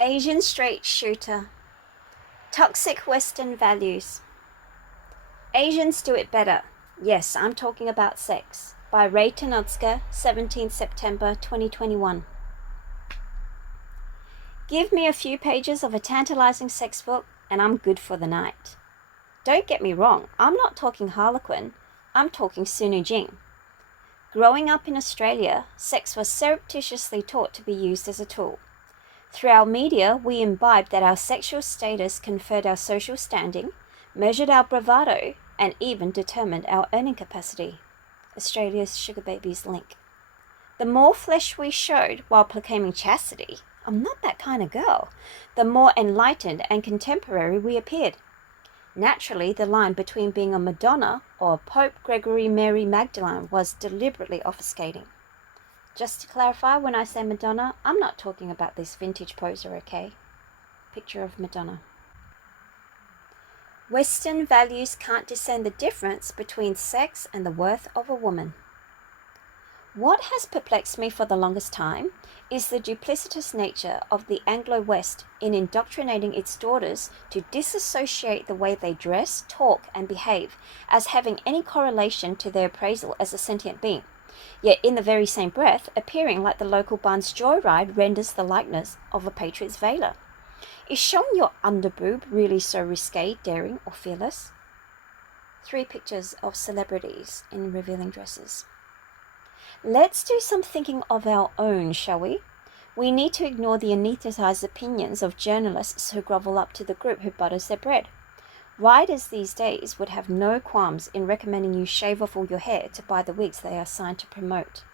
Asian straight shooter. Toxic Western values. Asians do it better. Yes, I'm talking about sex. By Ray Tanotska, 17th September 2021. Give me a few pages of a tantalizing sex book and I'm good for the night. Don't get me wrong, I'm not talking Harlequin, I'm talking Sunu Jing. Growing up in Australia, sex was surreptitiously taught to be used as a tool. Through our media, we imbibed that our sexual status conferred our social standing, measured our bravado, and even determined our earning capacity. Australia's Sugar Babies link. The more flesh we showed while proclaiming chastity, I'm not that kind of girl, the more enlightened and contemporary we appeared. Naturally, the line between being a Madonna or Pope Gregory Mary Magdalene was deliberately obfuscating. Just to clarify, when I say Madonna, I'm not talking about this vintage poser, okay? Picture of Madonna. Western values can't discern the difference between sex and the worth of a woman. What has perplexed me for the longest time is the duplicitous nature of the Anglo-West in indoctrinating its daughters to disassociate the way they dress, talk, and behave as having any correlation to their appraisal as a sentient being, yet in the very same breath appearing like the local Bun's joyride renders the likeness of a patriot's veiler. Is showing your underboob really so risque, daring, or fearless? 3 pictures of celebrities in revealing dresses. Let's do some thinking of our own, shall we? We need to ignore the anesthetized opinions of journalists who grovel up to the group who butters their bread. Writers these days would have no qualms in recommending you shave off all your hair to buy the wigs they are assigned to promote.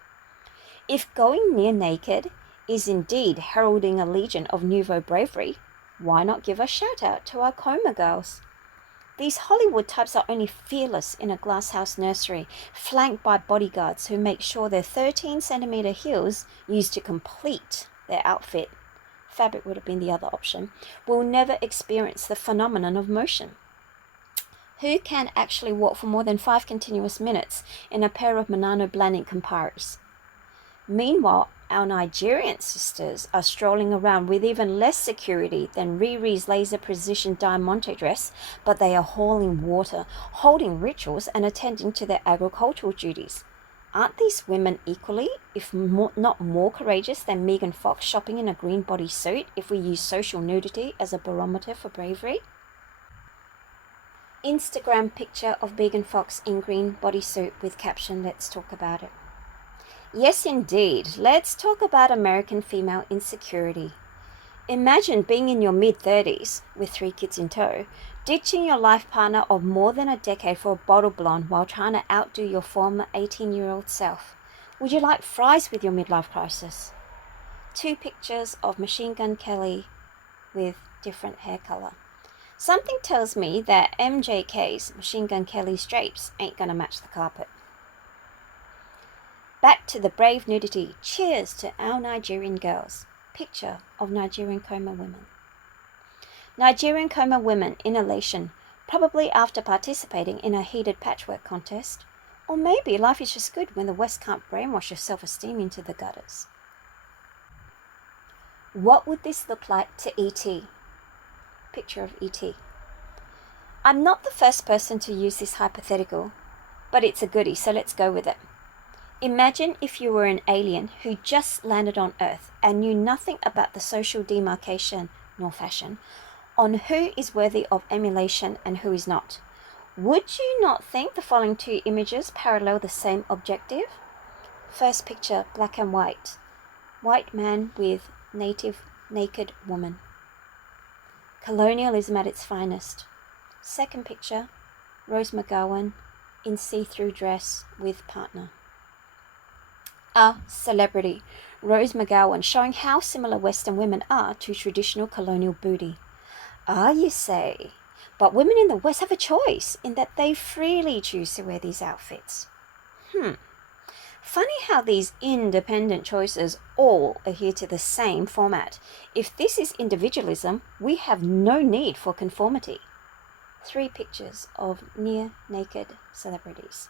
If going near naked is indeed heralding a legion of nouveau bravery, why not give a shout out to our coma girls? These Hollywood types are only fearless in a glasshouse nursery, flanked by bodyguards who make sure their 13-centimeter heels used to complete their outfit, fabric would have been the other option, will never experience the phenomenon of motion. Who can actually walk for more than 5 continuous minutes in a pair of Manano Blahnik Compares? Meanwhile, our Nigerian sisters are strolling around with even less security than Riri's laser precision diamante dress, but they are hauling water, holding rituals, and attending to their agricultural duties. Aren't these women equally, if not more courageous than Megan Fox shopping in a green bodysuit if we use social nudity as a barometer for bravery? Instagram picture of Megan Fox in green bodysuit with caption, "Let's talk about it." Yes, indeed. Let's talk about American female insecurity. Imagine being in your mid-30s, with 3 kids in tow, ditching your life partner of more than a decade for a bottle blonde while trying to outdo your former 18-year-old self. Would you like fries with your midlife crisis? 2 pictures of Machine Gun Kelly with different hair color. Something tells me that MJK's, Machine Gun Kelly's drapes ain't gonna match the carpet. Back to the brave nudity. Cheers to our Nigerian girls. Picture of Nigerian coma women. Nigerian coma women in elation, probably after participating in a heated patchwork contest. Or maybe life is just good when the West can't brainwash your self-esteem into the gutters. What would this look like to E.T.? Picture of E.T. I'm not the first person to use this hypothetical, but it's a goodie, so let's go with it. Imagine if you were an alien who just landed on Earth and knew nothing about the social demarcation, nor fashion, on who is worthy of emulation and who is not. Would you not think the following 2 images parallel the same objective? First picture, black and white. White man with native naked woman. Colonialism at its finest. Second picture, Rose McGowan in see-through dress with partner. A celebrity, Rose McGowan, showing how similar Western women are to traditional colonial booty. You say, but women in the West have a choice in that they freely choose to wear these outfits. Funny how these independent choices all adhere to the same format. If this is individualism, we have no need for conformity. 3 pictures of near-naked celebrities.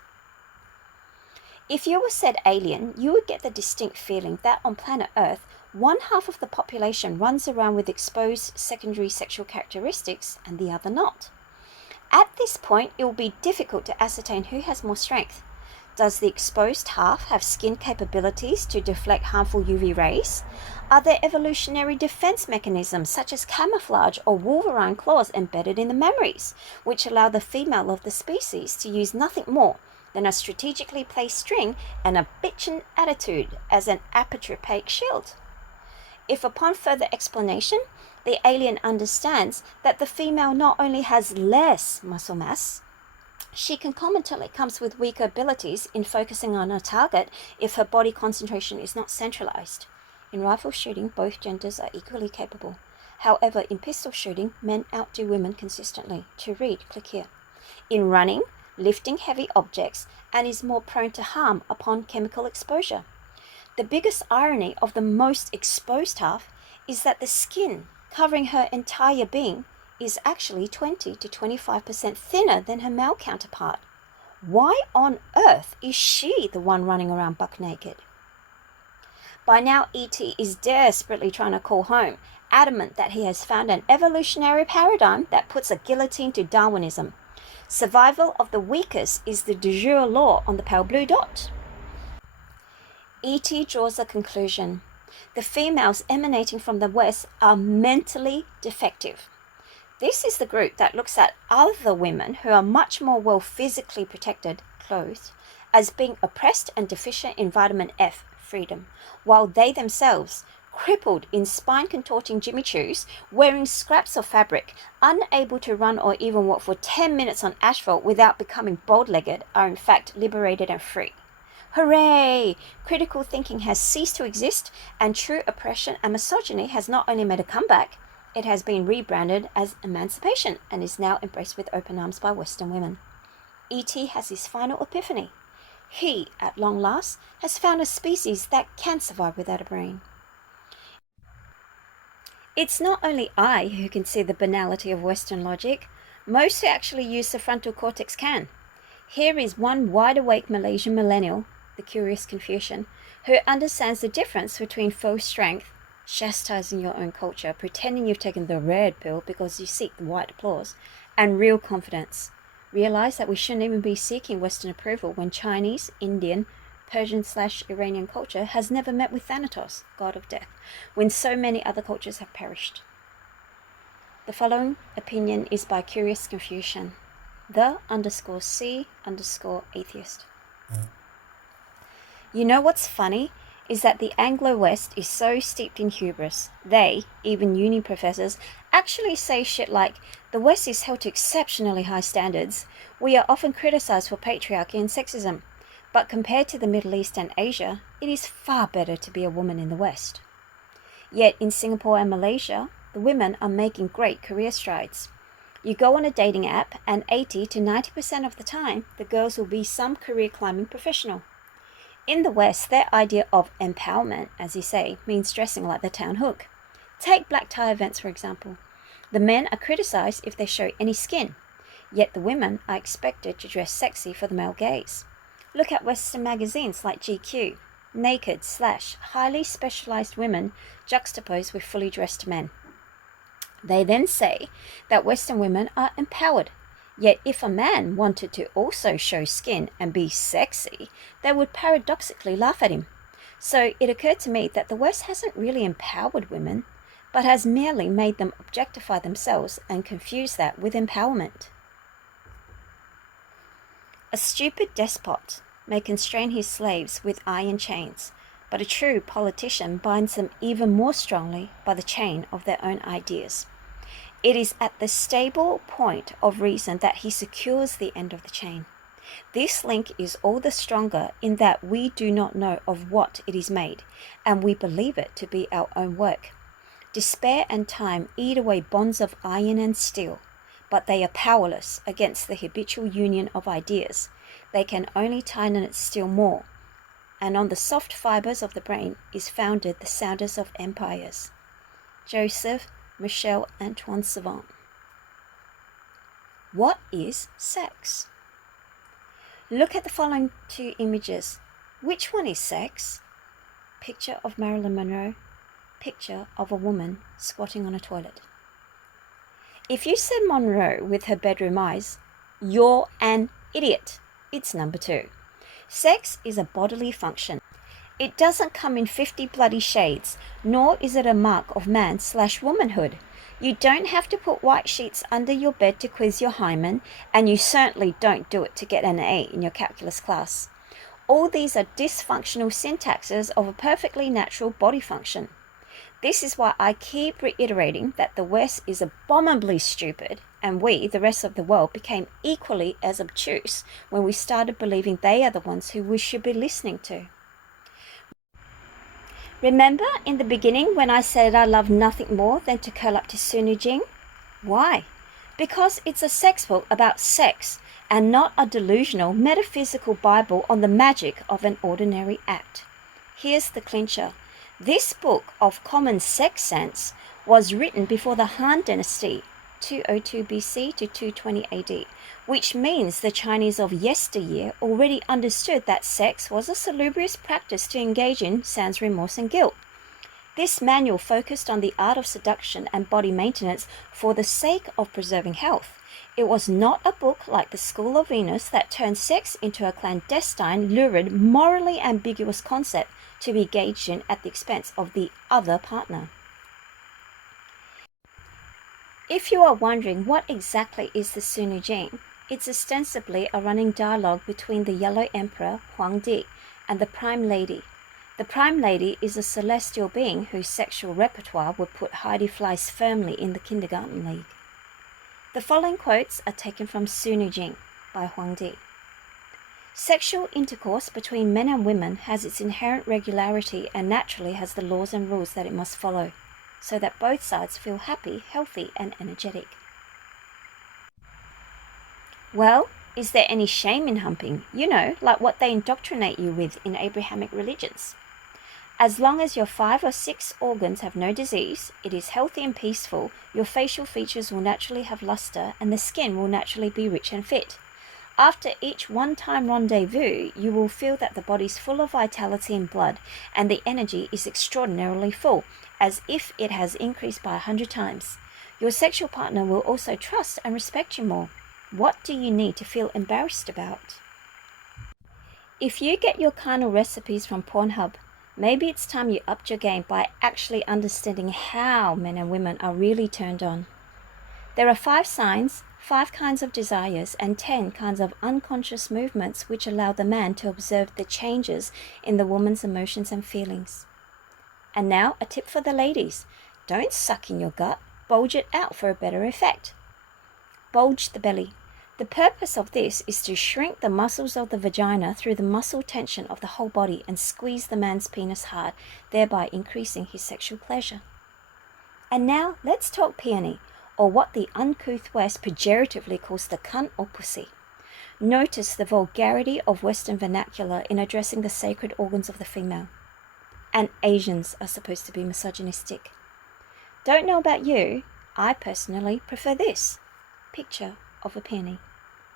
If you were said alien, you would get the distinct feeling that on planet Earth, one half of the population runs around with exposed secondary sexual characteristics and the other not. At this point, it will be difficult to ascertain who has more strength. Does the exposed half have skin capabilities to deflect harmful UV rays? Are there evolutionary defense mechanisms such as camouflage or wolverine claws embedded in the memories, which allow the female of the species to use nothing more than a strategically placed string and a bitchin' attitude as an aperture-opaque shield? If upon further explanation, the alien understands that the female not only has less muscle mass, she concomitantly comes with weaker abilities in focusing on a target if her body concentration is not centralized. In rifle shooting, both genders are equally capable. However, in pistol shooting, men outdo women consistently. To read, click here. In running, lifting heavy objects, and is more prone to harm upon chemical exposure. The biggest irony of the most exposed half is that the skin covering her entire being is actually 20 to 25% thinner than her male counterpart. Why on earth is she the one running around buck naked? By now, E.T. is desperately trying to call home, adamant that he has found an evolutionary paradigm that puts a guillotine to Darwinism. Survival of the weakest is the de jure law on the pale blue dot. E.T. draws a conclusion. The females emanating from the West are mentally defective. This is the group that looks at other women who are much more well physically protected, clothed, as being oppressed and deficient in vitamin F, freedom, while they themselves, crippled in spine-contorting Jimmy Choos, wearing scraps of fabric, unable to run or even walk for 10 minutes on asphalt without becoming bold-legged, are in fact liberated and free. Hooray! Critical thinking has ceased to exist, and true oppression and misogyny has not only made a comeback, it has been rebranded as emancipation and is now embraced with open arms by Western women. E.T. has his final epiphany. He, at long last, has found a species that can survive without a brain. It's not only I who can see the banality of Western logic. Most who actually use the frontal cortex can. Here is one wide-awake Malaysian millennial, the curious Confucian, who understands the difference between faux strength, chastising your own culture, pretending you've taken the red pill because you seek the white applause, and real confidence. Realize that we shouldn't even be seeking Western approval when Chinese, Indian, Persian/Iranian culture has never met with Thanatos, god of death, when so many other cultures have perished. The following opinion is by Curious Confucian, the_C_atheist. You know what's funny? Is that the Anglo-West is so steeped in hubris. They, even uni professors, actually say shit like, the West is held to exceptionally high standards. We are often criticized for patriarchy and sexism. But compared to the Middle East and Asia, it is far better to be a woman in the West. Yet in Singapore and Malaysia, the women are making great career strides. You go on a dating app and 80 to 90% of the time, the girls will be some career climbing professional. In the West, their idea of empowerment, as you say, means dressing like the town hook. Take black tie events, for example. The men are criticized if they show any skin, yet the women are expected to dress sexy for the male gaze. Look at Western magazines like GQ, naked/highly specialized women juxtaposed with fully dressed men. They then say that Western women are empowered. Yet if a man wanted to also show skin and be sexy, they would paradoxically laugh at him. So it occurred to me that the West hasn't really empowered women, but has merely made them objectify themselves and confuse that with empowerment. A stupid despot may constrain his slaves with iron chains, but a true politician binds them even more strongly by the chain of their own ideas. It is at the stable point of reason that he secures the end of the chain. This link is all the stronger in that we do not know of what it is made, and we believe it to be our own work. Despair and time eat away bonds of iron and steel, but they are powerless against the habitual union of ideas. They can only tighten it still more, and on the soft fibers of the brain is founded the soundest of empires. Joseph Michel Antoine Savant. What is sex? Look at the following two images. Which one is sex? Picture of Marilyn Monroe. picture of a woman squatting on a toilet. If you said Monroe with her bedroom eyes, you're an idiot. It's number 2. Sex is a bodily function. It doesn't come in 50 bloody shades, nor is it a mark of man/womanhood. You don't have to put white sheets under your bed to quiz your hymen, and you certainly don't do it to get an A in your calculus class. All these are dysfunctional syntaxes of a perfectly natural body function. This is why I keep reiterating that the West is abominably stupid, and we, the rest of the world, became equally as obtuse when we started believing they are the ones who we should be listening to. Remember in the beginning when I said I love nothing more than to curl up to Sunujing? Why? Because it's a sex book about sex and not a delusional metaphysical Bible on the magic of an ordinary act. Here's the clincher. This book of common sex sense was written before the Han Dynasty, 202 BC to 220 AD, which means the Chinese of yesteryear already understood that sex was a salubrious practice to engage in sans remorse and guilt. This manual focused on the art of seduction and body maintenance for the sake of preserving health. It was not a book like the School of Venus that turned sex into a clandestine, lurid, morally ambiguous concept to be engaged in at the expense of the other partner. If you are wondering what exactly is the Sunujing, it's ostensibly a running dialogue between the Yellow Emperor, Huangdi, and the Prime Lady. The Prime Lady is a celestial being whose sexual repertoire would put Heidi Fleiss firmly in the kindergarten league. The following quotes are taken from Sunujing by Huangdi. Sexual intercourse between men and women has its inherent regularity and naturally has the laws and rules that it must follow, so that both sides feel happy, healthy, and energetic. Well, is there any shame in humping? You know, like what they indoctrinate you with in Abrahamic religions. As long as your 5 or 6 organs have no disease, it is healthy and peaceful, your facial features will naturally have luster, and the skin will naturally be rich and fit. After each one-time rendezvous, you will feel that the body is full of vitality and blood, and the energy is extraordinarily full, as if it has increased by 100 times. Your sexual partner will also trust and respect you more. What do you need to feel embarrassed about? If you get your carnal recipes from Pornhub, maybe it's time you upped your game by actually understanding how men and women are really turned on. There are 5 signs, 5 kinds of desires, and 10 kinds of unconscious movements which allow the man to observe the changes in the woman's emotions and feelings. And now a tip for the ladies. Don't suck in your gut, bulge it out for a better effect. Bulge the belly. The purpose of this is to shrink the muscles of the vagina through the muscle tension of the whole body and squeeze the man's penis hard, thereby increasing his sexual pleasure. And now let's talk peony, or what the uncouth West pejoratively calls the cunt or pussy. Notice the vulgarity of Western vernacular in addressing the sacred organs of the female. And Asians are supposed to be misogynistic. Don't know about you, I personally prefer this picture of a peony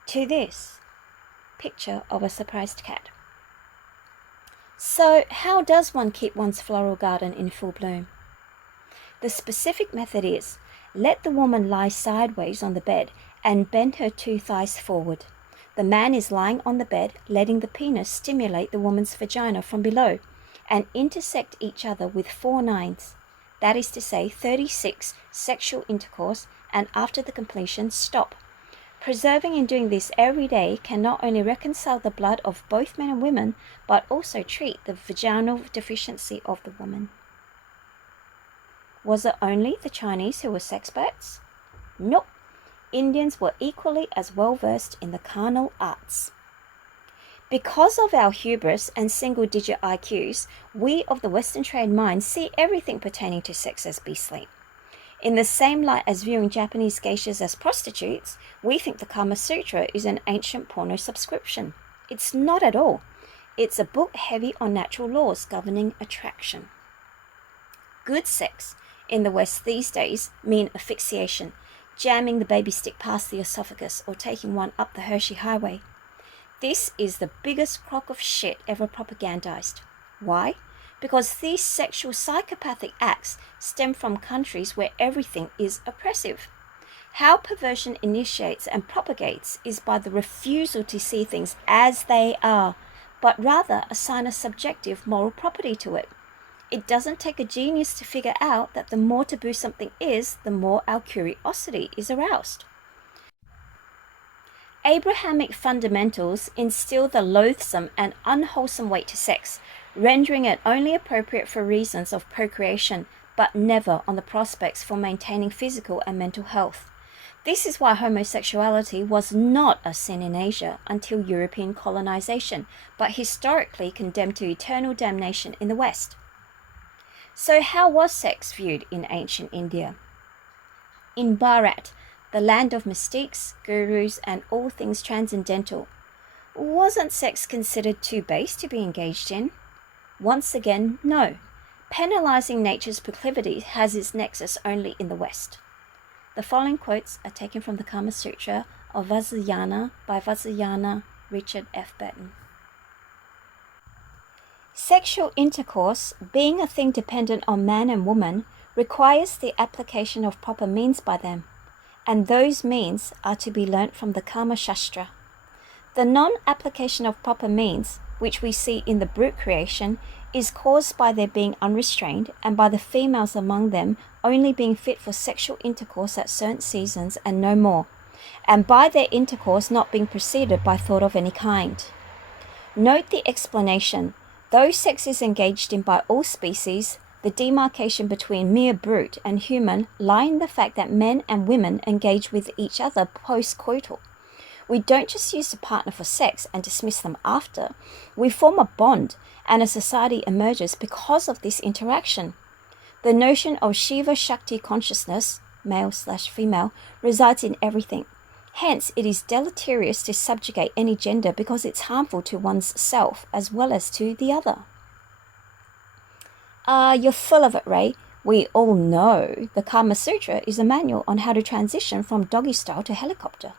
to this picture of a surprised cat. So how does one keep one's floral garden in full bloom? The specific method is, let the woman lie sideways on the bed and bend her 2 thighs forward. The man is lying on the bed, letting the penis stimulate the woman's vagina from below and intersect each other with 4 nines. That is to say 36 sexual intercourse, and after the completion, stop. Preserving and doing this every day can not only reconcile the blood of both men and women, but also treat the vaginal deficiency of the woman. Was it only the Chinese who were sexperts? Nope. Indians were equally as well versed in the carnal arts. Because of our hubris and single-digit IQs, we of the Western trained mind see everything pertaining to sex as beastly. In the same light as viewing Japanese geishas as prostitutes, we think the Kama Sutra is an ancient porno subscription. It's not at all. It's a book heavy on natural laws governing attraction. Good sex in the West these days mean asphyxiation, jamming the baby stick past the esophagus or taking one up the Hershey Highway. This is the biggest crock of shit ever propagandized. Why? because these sexual psychopathic acts stem from countries where everything is oppressive. How perversion initiates and propagates is by the refusal to see things as they are, but rather assign a subjective moral property to it. It doesn't take a genius to figure out that the more taboo something is, the more our curiosity is aroused. Abrahamic fundamentals instill the loathsome and unwholesome weight to sex, rendering it only appropriate for reasons of procreation, but never on the prospects for maintaining physical and mental health. This is why homosexuality was not a sin in Asia until European colonization, but historically condemned to eternal damnation in the West. So how was sex viewed in ancient India? In Bharat, the land of mystiques, gurus, and all things transcendental, wasn't sex considered too base to be engaged in? Once again, no. Penalizing nature's proclivity has its nexus only in the West. The following quotes are taken from the Kama Sutra of Vajrayana by Vajrayana Richard F. Burton. Sexual intercourse, being a thing dependent on man and woman, requires the application of proper means by them, and those means are to be learnt from the Kama Shastra. The non-application of proper means, which we see in the brute creation, is caused by their being unrestrained and by the females among them only being fit for sexual intercourse at certain seasons and no more, and by their intercourse not being preceded by thought of any kind. Note the explanation. Though sex is engaged in by all species, the demarcation between mere brute and human lie in the fact that men and women engage with each other post-coital. We don't just use the partner for sex and dismiss them after. We form a bond, and a society emerges because of this interaction. The notion of Shiva Shakti consciousness, male/female, resides in everything. Hence, it is deleterious to subjugate any gender because it's harmful to one's self as well as to the other. You're full of it, Ray. We all know the Kama Sutra is a manual on how to transition from doggy style to helicopter.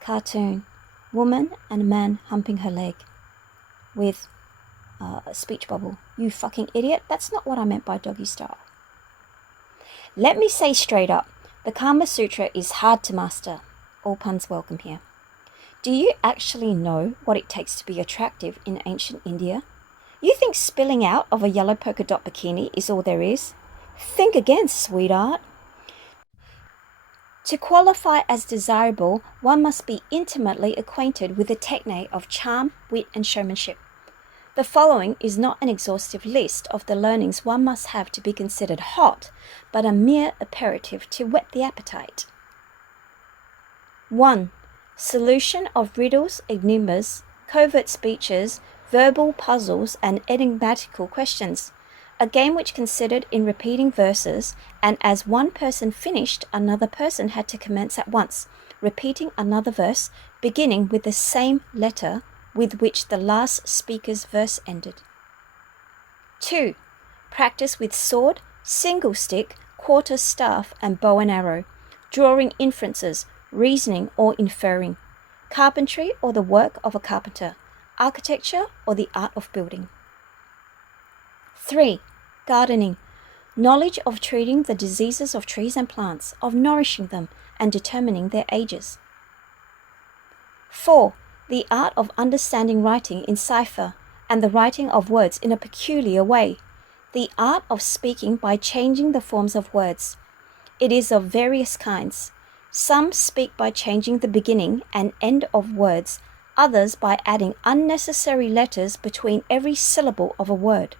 Cartoon. Woman and a man humping her leg. With a speech bubble. You fucking idiot. That's not what I meant by doggy style. Let me say straight up. The Kama Sutra is hard to master. All puns welcome here. Do you actually know what it takes to be attractive in ancient India? You think spilling out of a yellow polka dot bikini is all there is? Think again, sweetheart. To qualify as desirable, one must be intimately acquainted with the technique of charm, wit, and showmanship. The following is not an exhaustive list of the learnings one must have to be considered hot, but a mere aperitif to whet the appetite. 1. Solution of riddles, enigmas, covert speeches, verbal puzzles, and enigmatical questions. A game which considered in repeating verses, and as one person finished, another person had to commence at once, repeating another verse, beginning with the same letter with which the last speaker's verse ended. 2. Practice with sword, single stick, quarter staff, and bow and arrow, drawing inferences, reasoning or inferring, carpentry or the work of a carpenter, architecture or the art of building. 3. Gardening, knowledge of treating the diseases of trees and plants, of nourishing them and determining their ages. 4. The art of understanding writing in cipher and the writing of words in a peculiar way, the art of speaking by changing the forms of words. It is of various kinds. Some speak by changing the beginning and end of words, others by adding unnecessary letters between every syllable of a word.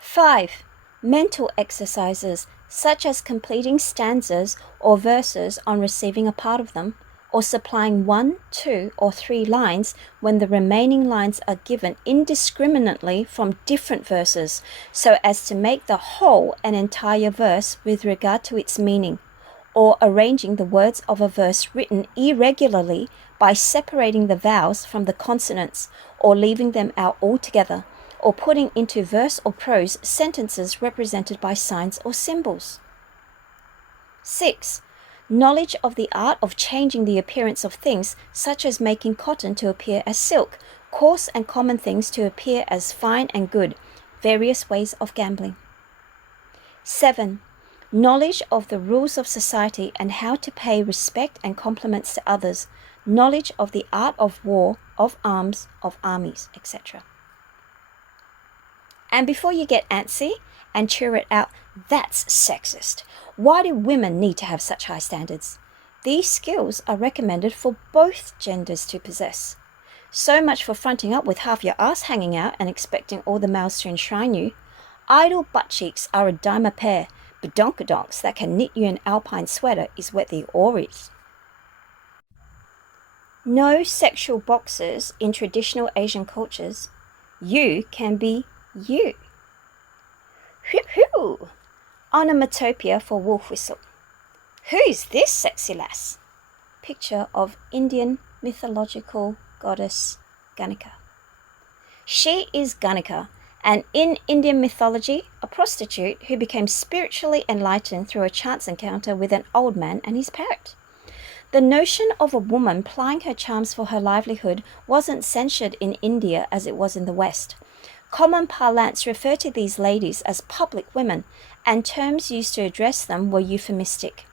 5. Mental exercises, such as completing stanzas or verses on receiving a part of them, or supplying 1, 2, or 3 lines when the remaining lines are given indiscriminately from different verses, so as to make the whole an entire verse with regard to its meaning, or arranging the words of a verse written irregularly by separating the vowels from the consonants, or leaving them out altogether, or putting into verse or prose sentences represented by signs or symbols. 6. Knowledge of the art of changing the appearance of things, such as making cotton to appear as silk, coarse and common things to appear as fine and good, various ways of gambling. 7. Knowledge of the rules of society and how to pay respect and compliments to others, knowledge of the art of war, of arms, of armies, etc. And before you get antsy and cheer it out, that's sexist. Why do women need to have such high standards? These skills are recommended for both genders to possess. So much for fronting up with half your ass hanging out and expecting all the males to enshrine you. Idle butt cheeks are a dime a pair, but donkadonks that can knit you an alpine sweater is what the ore is. No sexual boxes in traditional Asian cultures. You can be you. Whoo-hoo! Onomatopoeia for wolf whistle. Who's this sexy lass? Picture of Indian mythological goddess Ganika. She is Ganika, and in Indian mythology, a prostitute who became spiritually enlightened through a chance encounter with an old man and his parrot. The notion of a woman plying her charms for her livelihood wasn't censured in India as it was in the West. Common parlance referred to these ladies as public women, and terms used to address them were euphemistic.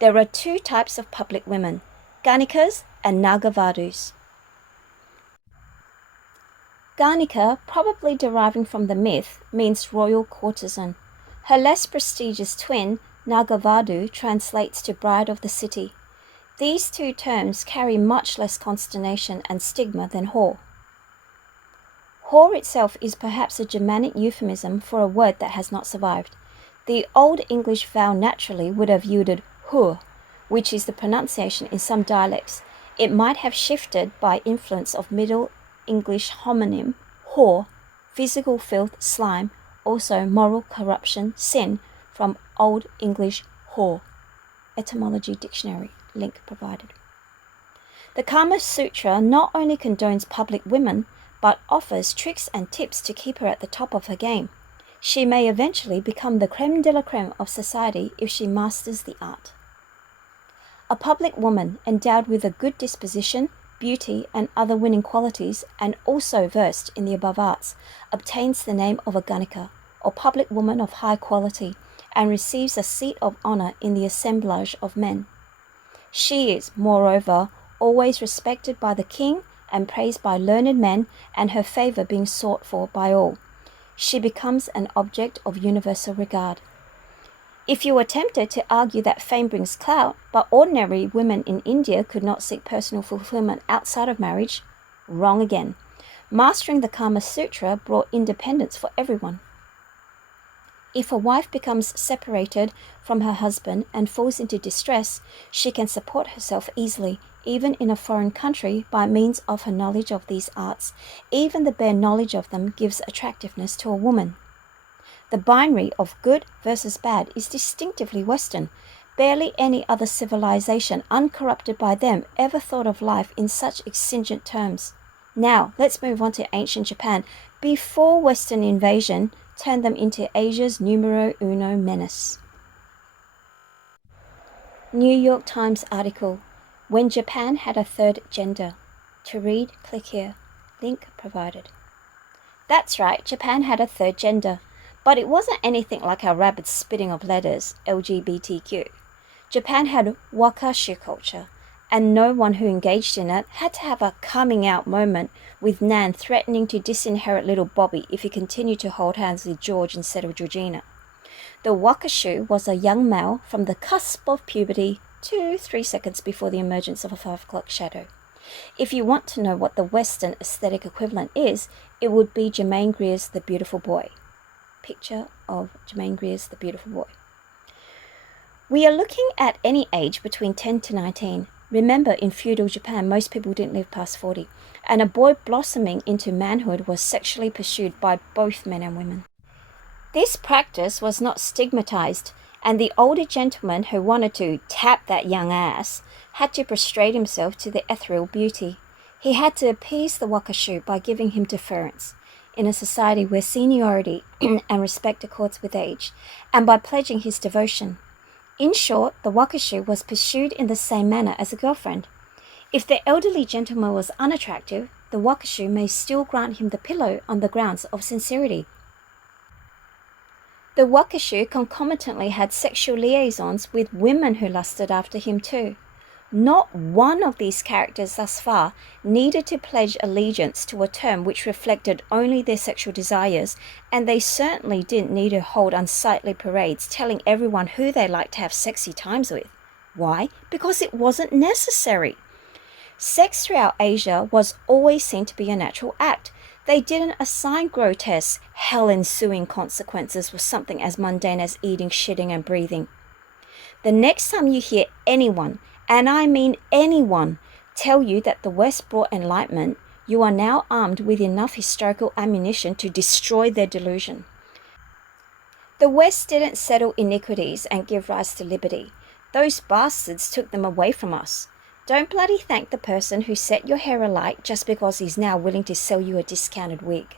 There are two types of public women, Ganikas and Nagavadus. Ganika, probably deriving from the myth, means royal courtesan. Her less prestigious twin, Nagavadu, translates to bride of the city. These two terms carry much less consternation and stigma than whore. Whore itself is perhaps a Germanic euphemism for a word that has not survived. The Old English vowel naturally would have yielded hur, which is the pronunciation in some dialects. It might have shifted by influence of Middle English homonym, whore, physical filth, slime, also moral corruption, sin, from Old English whore. Etymology Dictionary, link provided. The Kama Sutra not only condones public women, but offers tricks and tips to keep her at the top of her game. She may eventually become the creme de la creme of society if she masters the art. A public woman endowed with a good disposition, beauty, and other winning qualities, and also versed in the above arts, obtains the name of a Ganika, or public woman of high quality, and receives a seat of honor in the assemblage of men. She is, moreover, always respected by the king and praised by learned men, and her favor being sought for by all. She becomes an object of universal regard. If you were tempted to argue that fame brings clout, but ordinary women in India could not seek personal fulfillment outside of marriage, wrong again. Mastering the Kama Sutra brought independence for everyone. If a wife becomes separated from her husband and falls into distress, she can support herself easily, even in a foreign country, by means of her knowledge of these arts. Even the bare knowledge of them gives attractiveness to a woman. The binary of good versus bad is distinctively Western. Barely any other civilization uncorrupted by them ever thought of life in such exigent terms. Now, let's move on to ancient Japan, before Western invasion turned them into Asia's numero uno menace. New York Times article, When Japan Had a Third Gender. To read, click here. Link provided. That's right, Japan had a third gender. But it wasn't anything like our rabid spitting of letters, LGBTQ. Japan had wakashu culture, and no one who engaged in it had to have a coming out moment, with Nan threatening to disinherit little Bobby if he continued to hold hands with George instead of Georgina. The wakashu was a young male from the cusp of puberty 2-3 seconds before the emergence of a 5 o'clock shadow. If you want to know what the Western aesthetic equivalent is, it would be Germaine Greer's The Beautiful Boy. Picture of Germaine Greer's The Beautiful Boy. We are looking at any age between 10 to 19. Remember, in feudal Japan, most people didn't live past 40, and a boy blossoming into manhood was sexually pursued by both men and women. This practice was not stigmatized, and the older gentleman who wanted to tap that young ass had to prostrate himself to the ethereal beauty. He had to appease the wakashu by giving him deference, in a society where seniority and respect accords with age, and by pledging his devotion. In short, the wakashu was pursued in the same manner as a girlfriend. If the elderly gentleman was unattractive, the wakashu may still grant him the pillow on the grounds of sincerity. The wakashu concomitantly had sexual liaisons with women who lusted after him too. Not one of these characters thus far needed to pledge allegiance to a term which reflected only their sexual desires, and they certainly didn't need to hold unsightly parades telling everyone who they liked to have sexy times with. Why? Because it wasn't necessary. Sex throughout Asia was always seen to be a natural act. They didn't assign grotesque, hell-ensuing consequences for something as mundane as eating, shitting, and breathing. The next time you hear anyone, and I mean anyone, tell you that the West brought enlightenment, you are now armed with enough historical ammunition to destroy their delusion. The West didn't settle iniquities and give rise to liberty. Those bastards took them away from us. Don't bloody thank the person who set your hair alight just because he's now willing to sell you a discounted wig.